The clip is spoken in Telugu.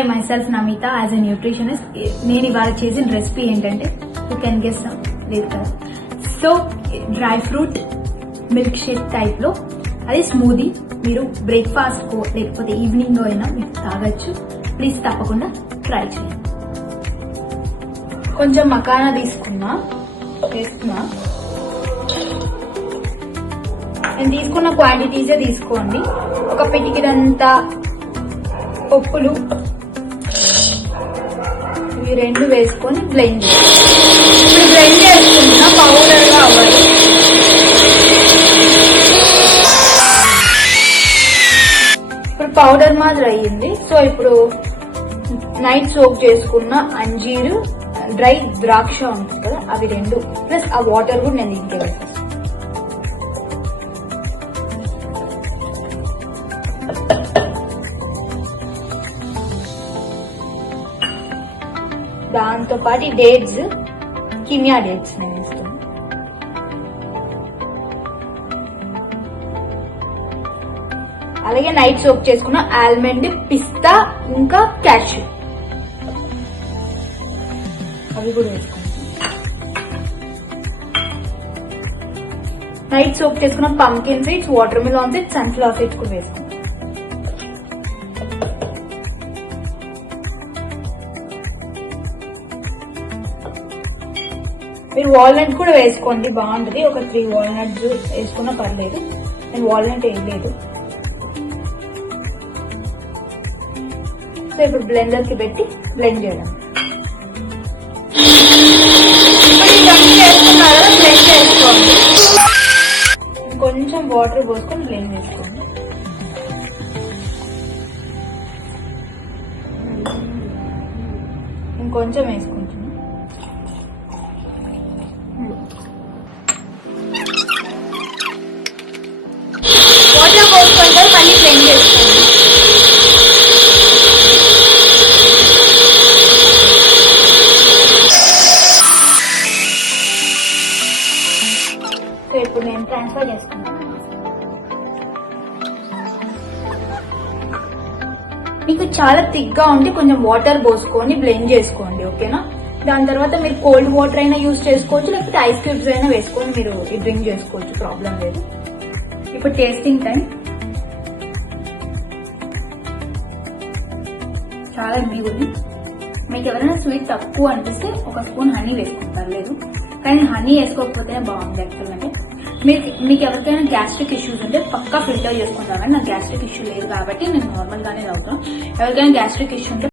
Hi myself Namita as a nutritionist. నేను ఇవాళ చేసిన రెసిపీ ఏంటంటే యూ కెన్ గెస్ లేదు కదా. So dry fruit milk shake type లో అది స్మూదీ. మీరు బ్రేక్ఫాస్ట్ కో లేకపోతే ఈవినింగ్ లో అయినా మీరు తాగొచ్చు. ప్లీజ్ తప్పకుండా ట్రై చేయండి. కొంచెం మకానా వేస్తున్నా. నేను తీసుకున్న క్వాంటిటీసే తీసుకోండి. ఒక పిటికినంతా పప్పులు ఇవి రెండు వేసుకొని బ్లెండ్ ఇప్పుడు బ్లెండ్ చేసుకుంటున్నా పౌడర్ గా అవ్వాలి. ఇప్పుడు పౌడర్ మాదిరి అయ్యింది. సో ఇప్పుడు నైట్ సోక్ చేసుకున్న అంజీరు డ్రై ద్రాక్ష ఉంటుంది కదా అవి రెండు ప్లస్ ఆ వాటర్ కూడా నేను ఇంకే వేసేస్తాను. దాంతో పాటు డేట్స్ కిమియా డేట్స్ నేను ఇస్తాను. అలాగే నైట్ సోక్ చేసుకున్న ఆల్మండ్ పిస్తా ఇంకా క్యాష్యూ అవి కూడా వేసుకుంటాం. నైట్ సోక్ చేసుకున్న pumpkin seeds watermelon seeds sunflower seeds కూడా వేసుకుంటాం. మీరు వాల్నట్ కూడా వేసుకోండి బాగుంటుంది. ఒక 3 వాల్నట్స్ వేసుకున్నా పర్లేదు. నేను వాల్నట్ వేయలేదు. సో ఇప్పుడు బ్లెండర్ కి పెట్టి బ్లెండ్ చేయడం. వేసుకున్నారు కదా బ్లెండ్ చేసుకోండి. కొంచెం వాటర్ పోసుకొని బ్లెండ్ చేసుకోండి. ఇంకొంచెం వేసుకుంటున్నాను. వాటర్ పోసుకుంటే మళ్ళీ బ్లెండ్ చేసుకోండి. సో ఇప్పుడు నేను ట్రాన్స్ఫర్ చేసుకుంటాను. మీకు చాలా థిక్ గా ఉంటే కొంచెం వాటర్ పోసుకొని బ్లెండ్ చేసుకోండి. ఓకేనా? దాని తర్వాత మీరు కోల్డ్ వాటర్ అయినా యూజ్ చేసుకోవచ్చు, లేకపోతే ఐస్ క్యూబ్స్ అయినా వేసుకొని మీరు డ్రింక్ చేసుకోవచ్చు, ప్రాబ్లం లేదు. ఇప్పుడు టేస్టింగ్ టైం. చాలా ఎమ్మిగుంది. మీకు ఎవరైనా స్వీట్ తక్కువ అనిపిస్తే ఒక స్పూన్ హనీ వేసుకోండి, పర్లేదు. కానీ హనీ వేసుకోకపోతేనే బాగుంది యాక్చువల్. అంటే మీకు ఎవరికైనా గ్యాస్ట్రిక్ ఇష్యూస్ ఉంటే పక్కా ఫిల్టర్ చేసుకుంటాను. నాకు గ్యాస్ట్రిక్ ఇష్యూ లేదు కాబట్టి నేను నార్మల్ గానే తాగుతాను. ఎవరికైనా గ్యాస్ట్రిక్ ఇష్యూ ఉంటే